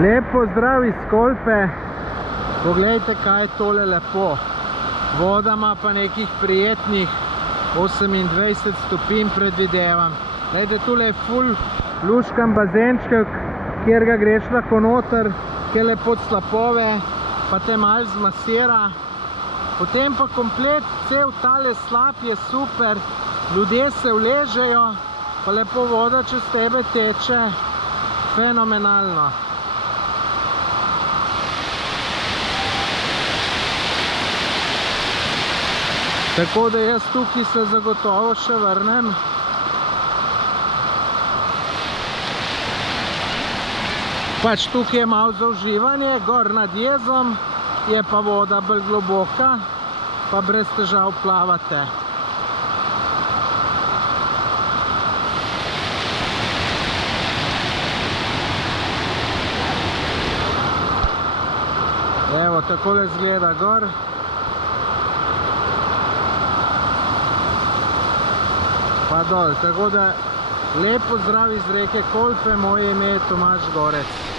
Lep pozdrav iz Kolpe. Poglejte, kaj je tole lepo. Voda ima pa nekih prijetnih 28 stopinj, predvidevam. Glejte, tule je ful luškan bazenček, kjer ga greš lahko noter, kjer lepo slapove, pa te malo zmasira. Potem pa komplet, cel tale slap je super, ljudje se uležejo, pa lepo voda čez tebe teče, fenomenalno. Tako da jaz tukaj se zagotovo še vrnem. Pač tukaj je malo za uživanje, gor nad jezom je pa voda bolj globoka, pa brez težav plavate. Evo, takole izgleda gor. Pa dol, tako da lep pozdrav iz reke Kolpe, moje ime je Tomaž Gorec.